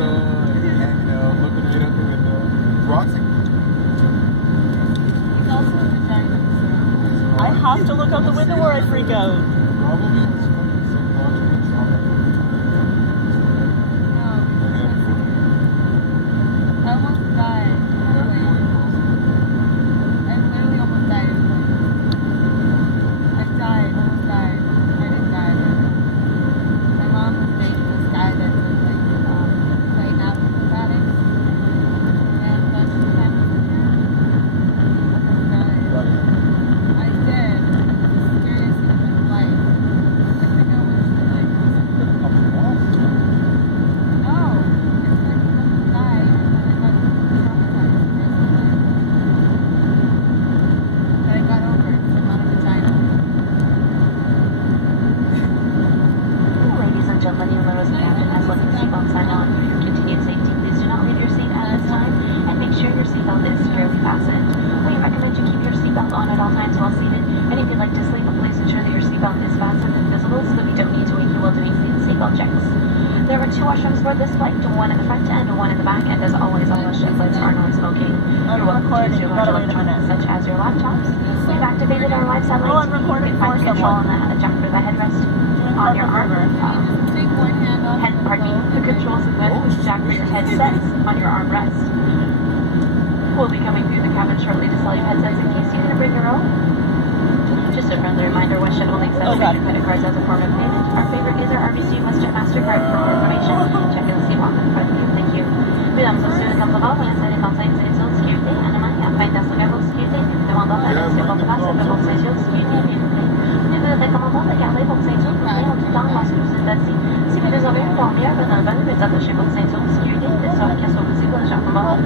photo and looking right out the window. Roxy. He's also a vagina. I have to look out the window or I freak out. Probably was fucking psychologically traumatized. No, I almost died. I literally almost died. I died, almost died. I didn't die. My mom was dating this guy that was like playing out acrobatics. And a bunch of times I almost died. I did. It's the scariest thing in my life. I think I was like, no, it's like I almost died and then I got traumatized the rest of my life. But I got over it because I'm not a vagina. Ladies and gentlemen, you'll notice the captain has left the seatbelt sign on. For your continued safety, please do not leave your seat at this time and make sure your seatbelt is securely fastened. We recommend you keep your seatbelt on at all times while seated, and if you'd like to sleep, please ensure that your seatbelt is fastened and visible so that we don't need to wake you while doing seatbelt checks. There are 2 washrooms aboard this flight, one in the front and one in the back, and as always, all our ship flights are non-smoking. You're welcome to use your large electronics such as your laptops. We've activated our live satellite. Oh, I'm recording You can find for control someone. on the jack for the headrest on your arm. Take one hand off. Pardon me, the controls of the jack for your headsets on your armrest. We'll be coming through the cabin shortly to sell you headsets in case you're going to bring your own. Just a friendly reminder, WestJet will accept major credit cards as a form of payment. Our favorite is our RBC WestJet MasterCard. For more information, check in the seat walk in front of you. Thank you. Mesdames et messieurs, comme d'abord, vous êtes en train de sélection de sécurité en Allemagne afin d'assurer votre sécurité. Nous demandons à la seconde place de votre ceinture de sécurité, s'il vous plaît. Nous vous recommandons de garder votre ceinture courbée en tout temps lorsque vous êtes assis. Si vous désirez une dormir dans le bain, vous attachez votre ceinture de sécurité de sorte qu'elle soit visible légèrement